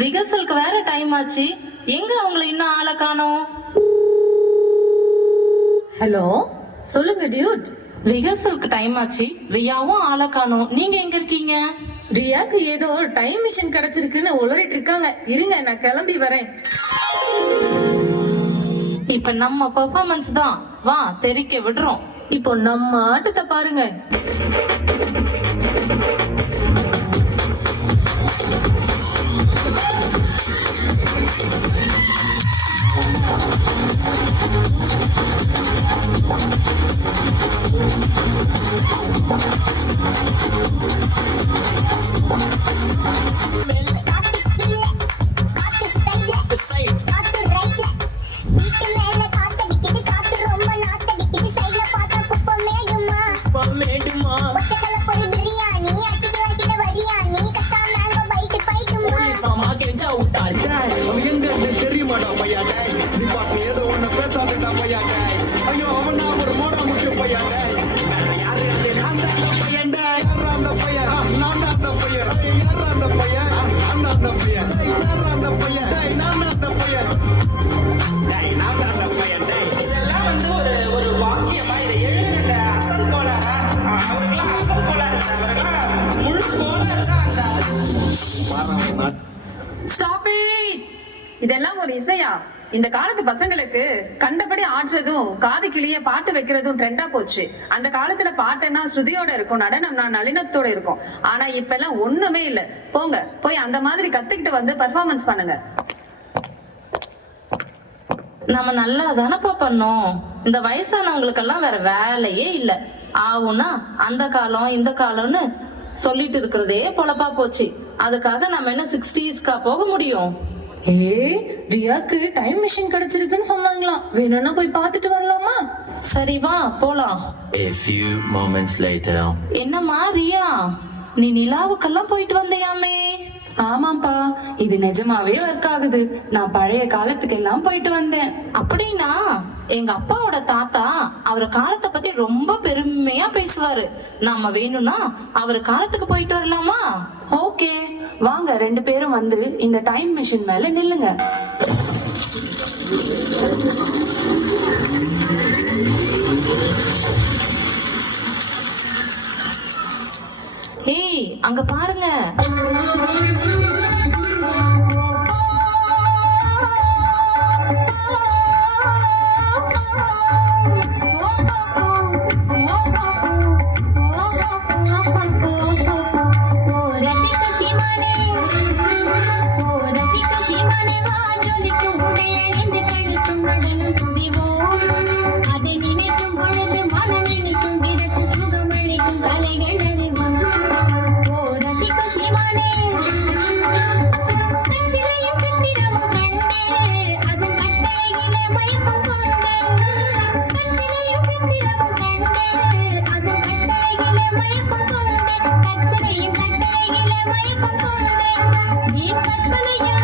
ரிஹர்சலுக்கு வேற டைம் ஆச்சு. எங்க அவங்கள இன்னும் ஆளை காணோம்? ஹலோ, சொல்லுங்க டியூட். ரிஹர்சலுக்கு டைம் ஆச்சு, ரியாவும் ஆளை காணோம். நீங்க எங்க இருக்கீங்க? ரியாக்கு ஏதோ டைம் மிஷின் கிடைச்சிருக்குன்னு உளறிட்டு இருக்காங்க. இருங்க, நான் கிளம்பி வரேன். இப்ப நம்ம பெர்ஃபார்மன்ஸ் தான், வா தெரிக்க விடுறோம். இப்போ நம்ம ஆட்டத்தை பாருங்க. இதெல்லாம் ஒரு இசையா? இந்த காலத்து பசங்களுக்கு கண்டபடி ஆடுறதும் காது கிளிய பாட்டு வைக்கிறதும் ட்ரெண்டா போச்சு. அந்த காலத்துல பாட்டுன்னா ஸ்ருதியோட இருக்கும், நடனம்னா நளினத்தோட இருக்கும். ஆனா இப்ப எல்லாம் ஒண்ணுமே இல்ல. போங்க, போய் அந்த மாதிரி கத்துக்கிட்டு வந்து பெர்ஃபார்மன்ஸ் பண்ணுங்க. நம்ம நல்லா தானப்பா பண்ணோம். இந்த வயசானவங்களுக்கெல்லாம் வேற வேலையே இல்ல. ஆவுன்னா அந்த காலம் இந்த காலம்னு சொல்லிட்டு இருக்கிறதே பொழப்பா போச்சு. அதுக்காக நம்ம என்ன 60ஸ்கா போக முடியும்? ரியாக்கு டைம் மிஷின் கிடைச்சிருக்குன்னு சொன்னாங்களாம். வேணும்னா போய் பார்த்துட்டு வரலாமா? சரி வா போலாம். A few moments later. என்னம்மா ரியா, நீ நிலாவுக்கெல்லாம் போயிட்டு வந்தியாமே? ஆமாப்பா, இது நிஜமாவே ஒர்க் ஆகுது. நான் பழைய காலத்துக்கு எல்லாம் போயிட்டு வந்தேன். அப்படின்னா எங்க அப்பாவோட தாத்தா அவர் காலத்தை பத்தி ரொம்ப பெருமையா பேசுவாரு. நாம வேணும்னா அவர் காலத்துக்கு போயிட்டு வரலாமா? ஓகே வாங்க, 2 பேரும் வந்து இந்த டைம் மிஷின் மேல நில்லுங்க. ஏய் அங்க பாருங்க. கற்பனையா